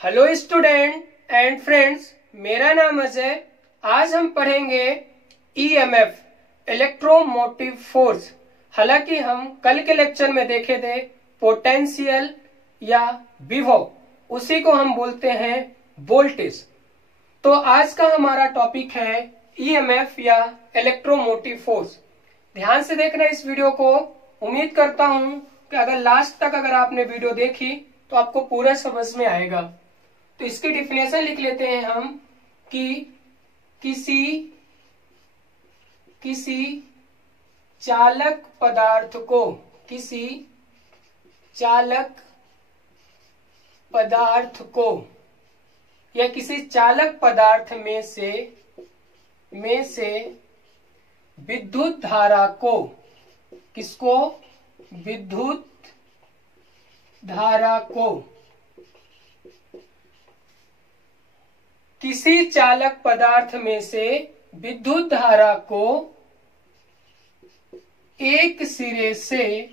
Hello student and friends, मेरा नाम अजय। आज हम पढ़ेंगे ईएमएफ इलेक्ट्रोमोटिव फोर्स। हालांकि हम कल के लेक्चर में देखे थे पोटेंशियल या विभव, उसी को हम बोलते हैं वोल्टेज। तो आज का हमारा टॉपिक है ईएमएफ या इलेक्ट्रोमोटिव फोर्स। ध्यान से देखना इस वीडियो को। उम्मीद करता हूं कि अगर लास्ट तक आपने वीडियो देखी तो आपको पूरा समझ में आएगा। तो इसकी डिफिनेशन लिख लेते हैं हम कि किसी चालक पदार्थ को या किसी चालक पदार्थ में से विद्युत धारा को किसी चालक पदार्थ में से विद्युत धारा को एक सिरे से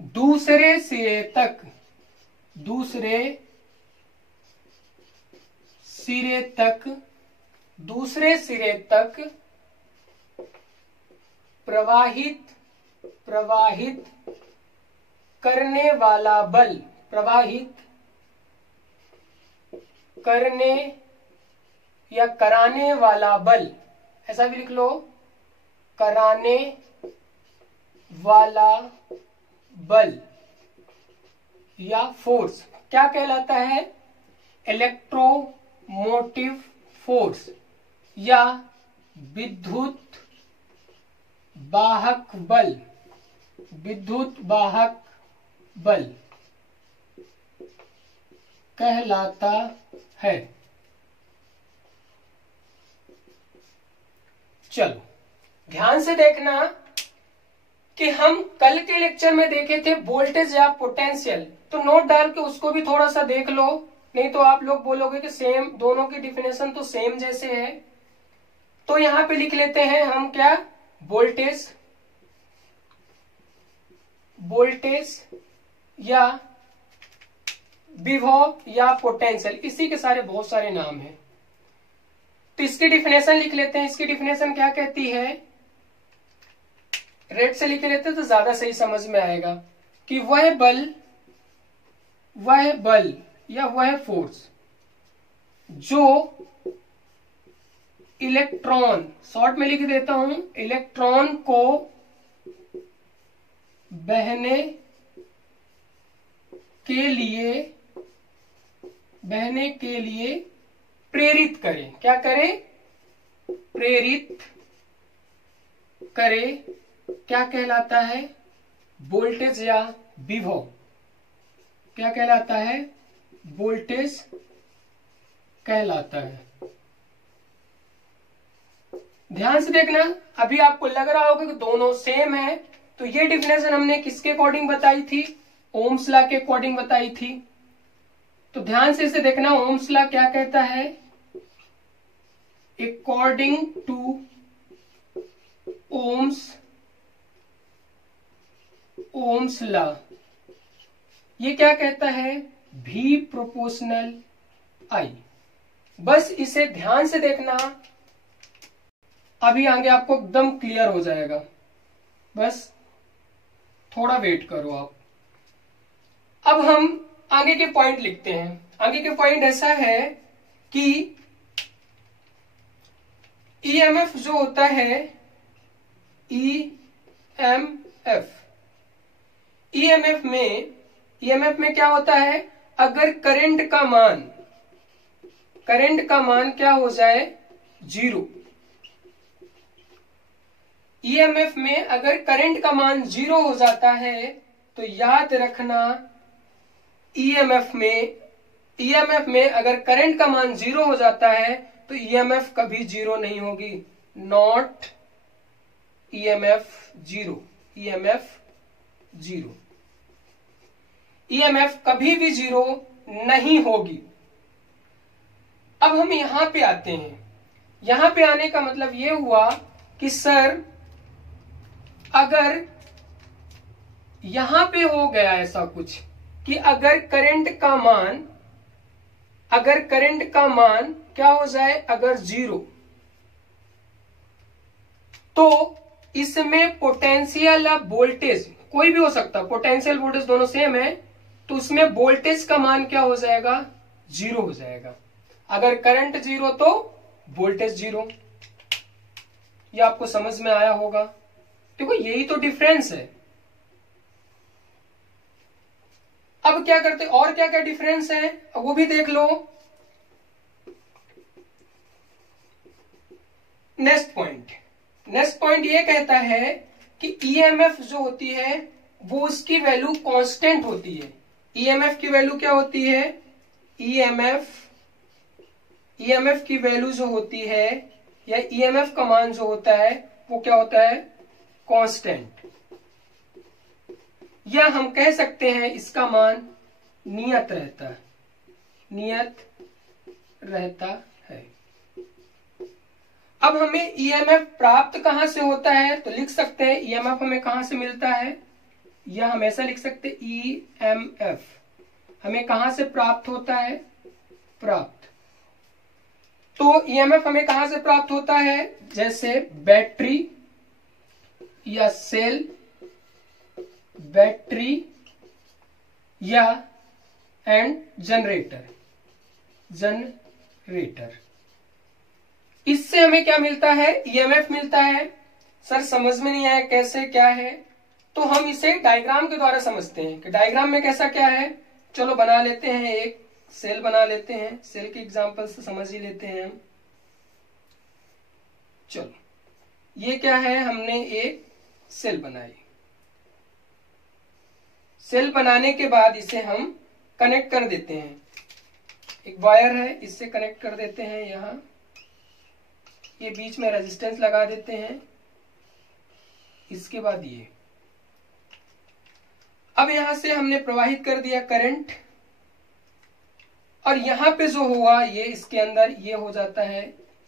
दूसरे सिरे तक प्रवाहित कराने वाला बल, ऐसा भी लिख लो, कराने वाला बल या फोर्स क्या कहलाता है? इलेक्ट्रोमोटिव फोर्स या विद्युत वाहक बल कहलाता है। चलो ध्यान से देखना कि हम कल के लेक्चर में देखे थे वोल्टेज या पोटेंशियल, तो नोट डाल के उसको भी थोड़ा सा देख लो, नहीं तो आप लोग बोलोगे कि सेम, दोनों की डिफिनेशन तो सेम जैसे है। तो यहां पे लिख लेते हैं हम क्या, वोल्टेज या विभव या पोटेंशियल, इसी के सारे बहुत सारे नाम हैं। तो इसकी डिफिनेशन लिख लेते हैं। इसकी डिफिनेशन क्या कहती है, रेड से लिख लेते हैं तो ज्यादा सही समझ में आएगा कि वह बल या वह फोर्स जो इलेक्ट्रॉन, शॉर्ट में लिख देता हूं, इलेक्ट्रॉन को बहने के लिए प्रेरित करे। क्या करे? प्रेरित करे। क्या कहलाता है? वोल्टेज या विभव। क्या कहलाता है? वोल्टेज कहलाता है। ध्यान से देखना, अभी आपको लग रहा होगा कि दोनों सेम है। तो ये डिफिनेशन हमने किसके अकॉर्डिंग बताई थी? ओम्स लॉ के अकॉर्डिंग बताई थी। तो ध्यान से इसे देखना, ओम्स लॉ क्या कहता है? अकॉर्डिंग टू ओम्स लॉ ये क्या कहता है? V proportional I। बस इसे ध्यान से देखना, अभी आगे आपको एकदम क्लियर हो जाएगा। बस थोड़ा वेट करो आप। अब हम आगे के पॉइंट लिखते हैं। आगे के पॉइंट ऐसा है कि ईएमएफ जो होता है, ईएमएफ में क्या होता है? अगर करंट का मान क्या हो जाए? जीरो। ईएमएफ में अगर करंट का मान जीरो हो जाता है तो याद रखना, ईएमएफ में अगर करंट का मान जीरो हो जाता है तो ईएमएफ कभी जीरो नहीं होगी। Not EMF zero. ईएमएफ कभी भी जीरो नहीं होगी। अब हम यहां पे आते हैं। यहां पे आने का मतलब ये हुआ कि सर अगर यहां पे हो गया ऐसा कुछ कि अगर करंट का मान क्या हो जाए, अगर 0, तो इसमें पोटेंशियल या वोल्टेज कोई भी हो सकता है, पोटेंशियल वोल्टेज दोनों सेम है, तो उसमें वोल्टेज का मान क्या हो जाएगा, 0 हो जाएगा। अगर करंट 0 तो वोल्टेज 0। ये आपको समझ में आया होगा। देखो यही तो डिफरेंस है। अब क्या करते, और क्या क्या डिफरेंस है वो भी देख लो। नेक्स्ट पॉइंट ये कहता है कि ईएमएफ जो होती है वो उसकी वैल्यू कांस्टेंट होती है। ईएमएफ की वैल्यू क्या होती है, ईएमएफ की वैल्यू जो होती है या ईएमएफ का मान जो होता है वो क्या होता है, कांस्टेंट, या हम कह सकते हैं इसका मान नियत रहता है। अब हमें ईएमएफ प्राप्त कहां से होता है, तो लिख सकते हैं ईएमएफ हमें कहां से मिलता है, या हम ऐसा लिख सकते हैं ईएमएफ हमें कहां से प्राप्त होता है, तो ईएमएफ हमें कहां से प्राप्त होता है, जैसे बैटरी या सेल, या एंड जनरेटर। इससे हमें क्या मिलता है, ईएमएफ मिलता है। सर समझ में नहीं आया कैसे क्या है, तो हम इसे डायग्राम के द्वारा समझते हैं कि डायग्राम में कैसा क्या है। चलो बना लेते हैं, एक सेल बना लेते हैं, सेल के एग्जांपल से समझ ही लेते हैं हम। चलो ये क्या है, हमने एक सेल बनाई। सेल बनाने के बाद इसे हम कनेक्ट कर देते हैं, एक वायर है इससे कनेक्ट कर देते हैं, यहां ये बीच में रेजिस्टेंस लगा देते हैं। इसके बाद ये, अब यहां से हमने प्रवाहित कर दिया करंट, और यहां पे जो हुआ ये इसके अंदर ये हो जाता है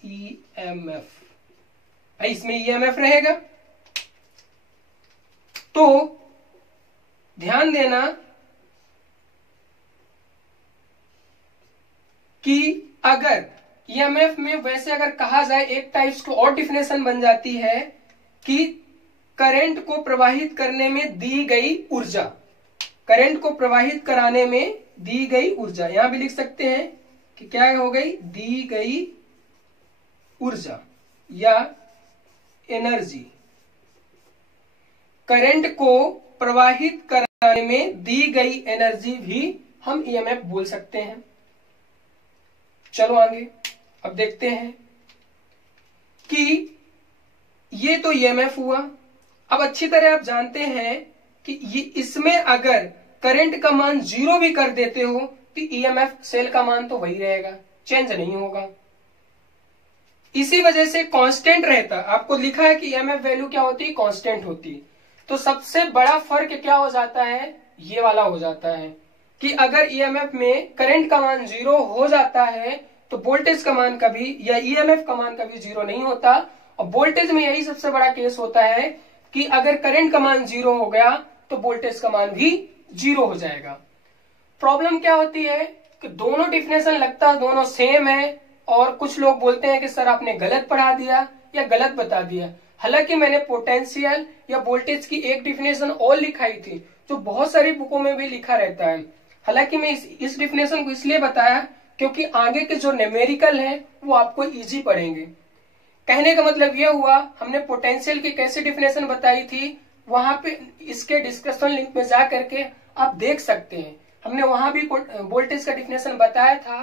ईएमएफ। इसमें ईएमएफ रहेगा। तो ध्यान देना कि अगर ईएमएफ में वैसे अगर कहा जाए एक टाइप्स को और डिफिनेशन बन जाती है कि करंट को प्रवाहित करने में दी गई ऊर्जा, करंट को प्रवाहित कराने में दी गई ऊर्जा, यहां भी लिख सकते हैं कि क्या हो गई, दी गई ऊर्जा या एनर्जी। करंट को प्रवाहित कराने में दी गई एनर्जी भी हम ईएमएफ बोल सकते हैं। चलो आगे अब देखते हैं कि ये तो ईएमएफ हुआ। अब अच्छी तरह आप जानते हैं कि ये इसमें अगर करंट का मान 0 भी कर देते हो तो ईएमएफ सेल का मान तो वही रहेगा, चेंज नहीं होगा। इसी वजह से कांस्टेंट रहता। आपको लिखा है कि ईएमएफ वैल्यू क्या होती है, कांस्टेंट होती। तो सबसे बड़ा फर्क क्या हो जाता है, ये वाला हो जाता है कि अगर ईएमएफ में करंट का मान 0 हो जाता है तो वोल्टेज का मान कभी या ईएमएफ का मान कभी 0 नहीं होता। और वोल्टेज में यही सबसे बड़ा केस होता है कि अगर करंट का मान 0 हो गया तो वोल्टेज का मान भी 0 हो जाएगा। प्रॉब्लम क्या होती है कि दोनों डिफिनेशन लगता है दोनों सेम है, और कुछ लोग बोलते हैं कि सर आपने गलत पढ़ा दिया या गलत बता दिया। हालांकि मैंने पोटेंशियल या वोल्टेज की एक डिफिनेशन और लिखाई थी जो बहुत सारी बुकों में भी लिखा रहता है। हालांकि मैं इस डिफिनेशन को इसलिए बताया क्योंकि आगे के जो न्यूमेरिकल है वो आपको इजी पड़ेंगे। कहने का मतलब यह हुआ, हमने पोटेंशियल की कैसी डिफिनेशन बताई थी, वहां पे इसके डिस्कशन लिंक में जा करके आप देख सकते हैं। हमने वहां भी वोल्टेज का डिफिनेशन बताया था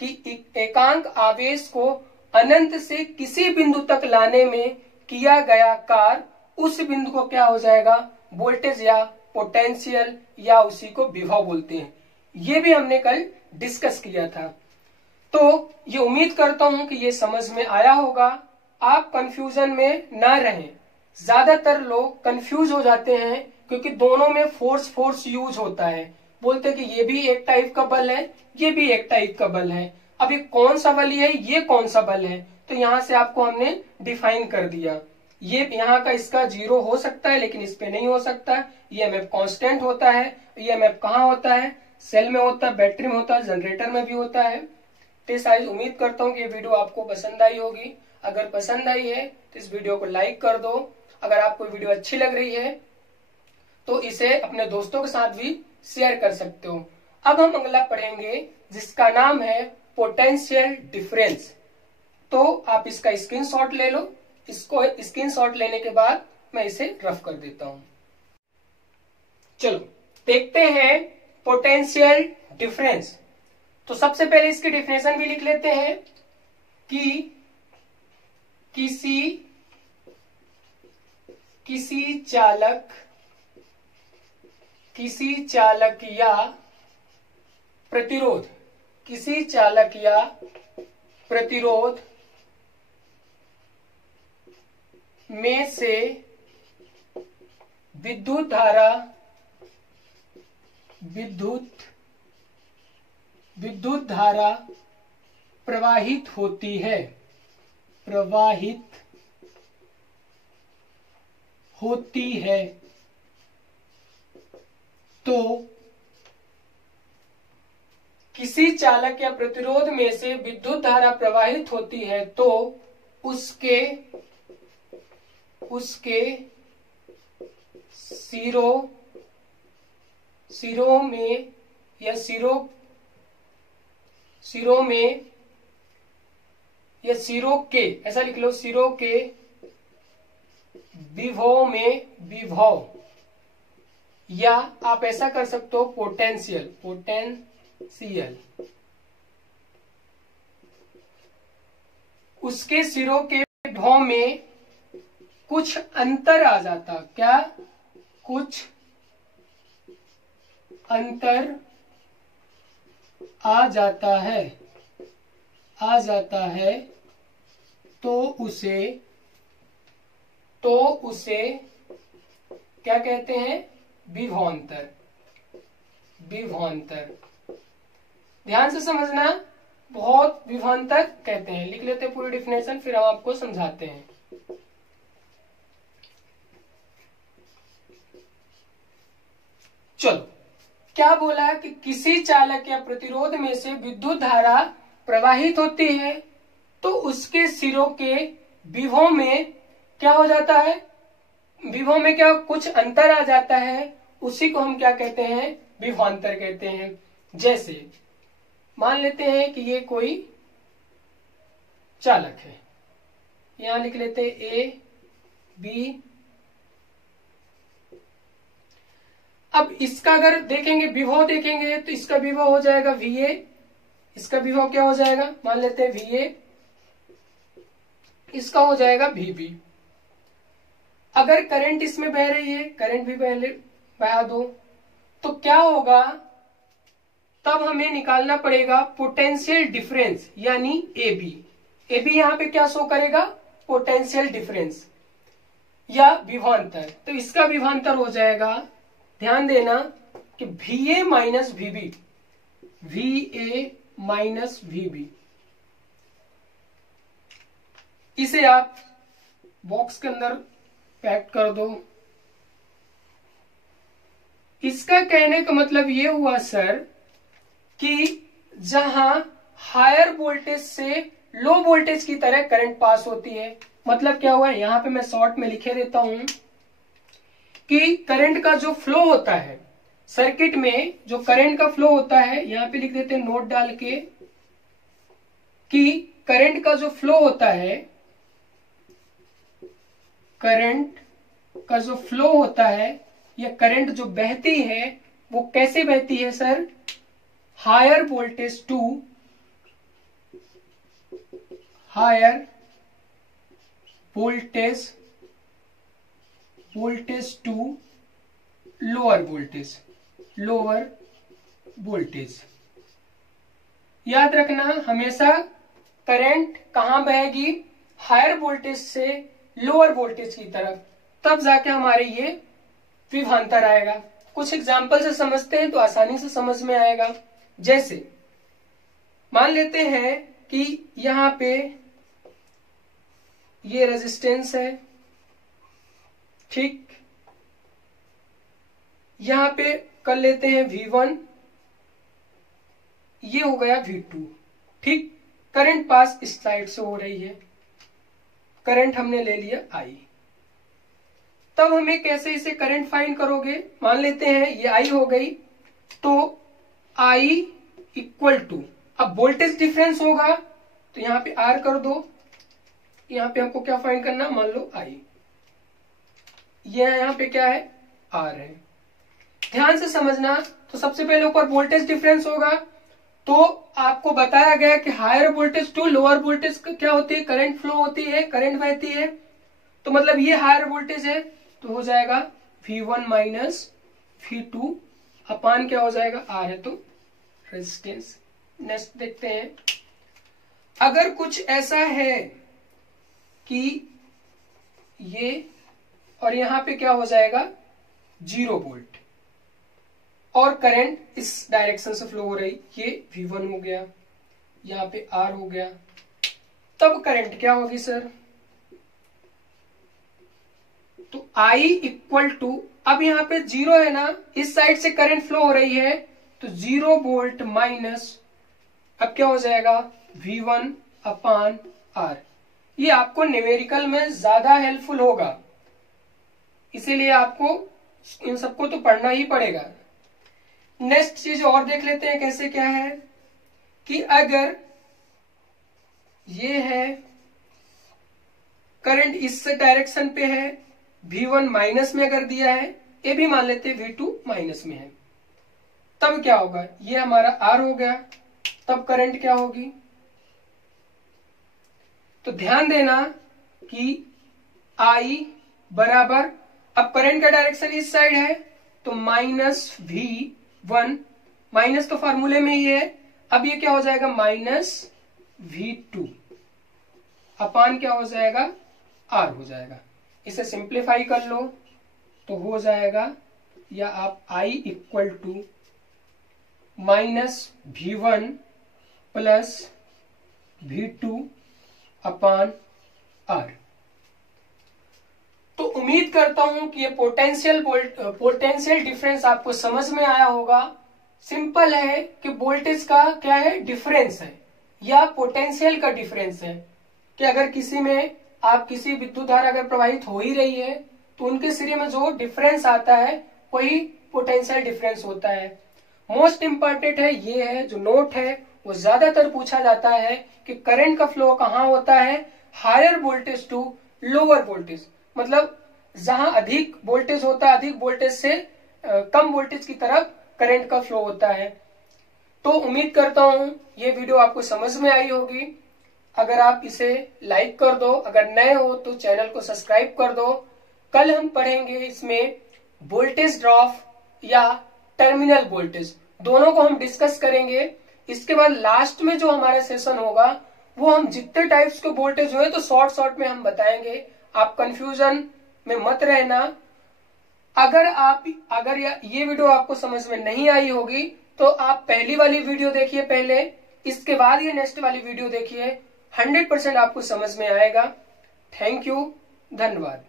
कि एकांक आवेश को अनंत से किसी बिंदु तक लाने में किया गया कार्य, उस बिंदु को क्या हो जाएगा, वोल्टेज या पोटेंशियल या उसी को विभव बोलते हैं। ये भी हमने कल डिस्कस किया था। तो ये उम्मीद करता हूं कि ये समझ में आया होगा। आप कंफ्यूजन में ना रहें। ज्यादातर लोग कंफ्यूज हो जाते हैं क्योंकि दोनों में फोर्स यूज होता है। बोलते हैं कि ये भी एक टाइप का बल है, ये भी एक टाइप का बल है। अब ये कौन सा बल है, ये कौन सा बल है, तो यहां से आपको हमने डिफाइन कर दिया। ये यहाँ का इसका 0 हो सकता है लेकिन इस पे नहीं हो सकता। ईएमएफ कांस्टेंट होता है। ईएमएफ कहाँ होता है? सेल में होता है, बैटरी में होता है, जनरेटर में भी होता है। तो साइज उम्मीद करता हूँ कि ये वीडियो आपको पसंद आई होगी। अगर पसंद आई है तो इस वीडियो को लाइक कर दो। अगर आपको वीडियो अच्छी लग रही है तो इसे अपने दोस्तों के साथ भी शेयर कर सकते हो। अब हम अगला पढ़ेंगे जिसका नाम है पोटेंशियल डिफरेंस। तो आप इसका स्क्रीनशॉट ले लो। इसको स्क्रीनशॉट लेने के बाद मैं इसे रफ कर देता हूं। चलो देखते हैं पोटेंशियल डिफरेंस। तो सबसे पहले इसकी डिफिनेशन भी लिख लेते हैं कि किसी चालक या प्रतिरोध में से विद्युत धारा प्रवाहित होती है तो किसी चालक या प्रतिरोध में से विद्युत धारा प्रवाहित होती है तो उसके सिरों में या सिरों के, ऐसा लिख लो, सिरों के विभव, या आप ऐसा कर सकते हो पोटेंशियल, उसके सिरों के विभव में कुछ अंतर आ जाता। क्या? कुछ अंतर आ जाता है तो उसे क्या कहते हैं? विभवांतर। ध्यान से समझना, बहुत विभवांतर कहते हैं। लिख लेते हैं पूरी डिफिनेशन, फिर हम आपको समझाते हैं। चलो, क्या बोला है कि किसी चालक या प्रतिरोध में से विद्युत धारा प्रवाहित होती है तो उसके सिरों के विभव में क्या हो जाता है? विभव में क्या कुछ अंतर आ जाता है, उसी को हम क्या कहते हैं? विभवांतर कहते हैं। जैसे मान लेते हैं कि ये कोई चालक है, यहां लिख लेते हैं ए बी। अब इसका अगर देखेंगे, विभव देखेंगे, तो इसका विभव हो जाएगा VA। इसका विभव क्या हो जाएगा? मान लेते हैं VA। इसका हो जाएगा VB। अगर करंट इसमें बह रही है, करंट भी बहा दो, तो क्या होगा? तब हमें निकालना पड़ेगा पोटेंशियल डिफरेंस, यानी AB। AB यहां पे क्या शो करेगा? पोटेंशियल डिफरेंस या विभवांतर। तो इसका विभवांतर हो जाएगा, ध्यान देना, कि VA माइनस VB। इसे आप बॉक्स के अंदर पैक कर दो। इसका कहने का मतलब ये हुआ सर कि जहां हायर वोल्टेज से लो वोल्टेज की तरह करंट पास होती है, मतलब क्या हुआ? यहां पे मैं शॉर्ट में लिखे देता हूं कि करंट का जो फ्लो होता है सर्किट में, जो करंट का फ्लो होता है, यहां पे लिख देते हैं नोट डाल के, कि करंट का जो फ्लो होता है, करंट का जो फ्लो होता है या करंट जो बहती है, वो कैसे बहती है sir? Higher voltage to lower voltage. याद रखना, हमेशा करंट कहां बहेगी? हायर वोल्टेज से लोअर वोल्टेज की तरफ, तब जाके हमारे ये विभवांतर आएगा। कुछ एग्जाम्पल से समझते हैं तो आसानी से समझ में आएगा। जैसे मान लेते हैं कि यहां पे ये रेजिस्टेंस है, ठीक, यहां पे कर लेते हैं V1, ये हो गया V2। ठीक, करंट पास इस साइड से हो रही है, करंट हमने ले लिया I। तब हमें कैसे इसे करंट फाइंड करोगे, मान लेते हैं ये I हो गई, तो I इक्वल टू, अब वोल्टेज डिफरेंस होगा तो यहां पे R कर दो, यहां पे हमको क्या फाइंड करना, मान लो I, ये यहां पे क्या है, R है। ध्यान से समझना, तो सबसे पहले ऊपर वोल्टेज डिफरेंस होगा, तो आपको बताया गया कि higher voltage to lower voltage क्या होती है, करंट फ्लो होती है, करंट बहती है। तो मतलब ये हायर वोल्टेज है तो हो जाएगा V1 माइनस V2 अपान क्या हो जाएगा, R है तो रेजिस्टेंस। नेक्स्ट देखते हैं, अगर कुछ ऐसा है कि ये और यहां पे क्या हो जाएगा 0 वोल्ट और करंट इस डायरेक्शन से फ्लो हो रही, ये V1 हो गया, यहाँ पे R हो गया, तब करंट क्या होगी सर, तो I इक्वल टू, अब यहाँ पे 0 है ना, इस साइड से करंट फ्लो हो रही है तो 0 वोल्ट माइनस, अब क्या हो जाएगा V1 अपान R। ये आपको न्यूमेरिकल में ज्यादा हेल्पफुल होगा, इसीलिए आपको इन सबको तो पढ़ना ही पड़ेगा। नेक्स्ट चीज और देख लेते हैं कैसे क्या है, कि अगर ये है करंट इस डायरेक्शन पे है, V1 माइनस में अगर दिया है, ये भी मान लेते हैं V2 माइनस में है, तब क्या होगा, ये हमारा R हो गया, तब करंट क्या होगी, तो ध्यान देना कि I बराबर, अब करंट का डायरेक्शन इस साइड है तो माइनस V1, माइनस तो फार्मूले में ही है, अब ये क्या हो जाएगा माइनस V2 अपान क्या हो जाएगा R हो जाएगा। इसे सिंप्लीफाई कर लो तो हो जाएगा, या आप I equal to minus V1 plus V2 upon R। तो उम्मीद करता हूं कि ये पोटेंशियल डिफरेंस आपको समझ में आया होगा। सिंपल है कि वोल्टेज का क्या है, डिफरेंस है, या पोटेंशियल का डिफरेंस है, कि अगर किसी में आप किसी विद्युत धारा अगर प्रवाहित हो ही रही है तो उनके सिरे में जो डिफरेंस आता है वही पोटेंशियल डिफरेंस होता है। मोस्ट इंपॉर्टेंट है ये है, जो नोट है वो ज्यादातर पूछा जाता है कि करंट का फ्लो कहाँ होता है, higher voltage to lower voltage, मतलब जहां अधिक वोल्टेज होता है, अधिक वोल्टेज से कम वोल्टेज की तरफ करंट का फ्लो होता है। तो उम्मीद करता हूं ये वीडियो आपको समझ में आई होगी। अगर आप इसे लाइक कर दो, अगर नए हो तो चैनल को सब्सक्राइब कर दो। कल हम पढ़ेंगे इसमें वोल्टेज ड्रॉप या टर्मिनल वोल्टेज, दोनों को हम डिस्कस करेंगे। इसके बाद लास्ट में जो हमारा सेशन होगा वो हम जितने टाइप्स के वोल्टेज हुए तो शॉर्ट में हम बताएंगे। आप कंफ्यूजन में मत रहना। अगर ये वीडियो आपको समझ में नहीं आई होगी तो आप पहली वाली वीडियो देखिए पहले, इसके बाद ये नेक्स्ट वाली वीडियो देखिए, 100% आपको समझ में आएगा। थैंक यू, धन्यवाद।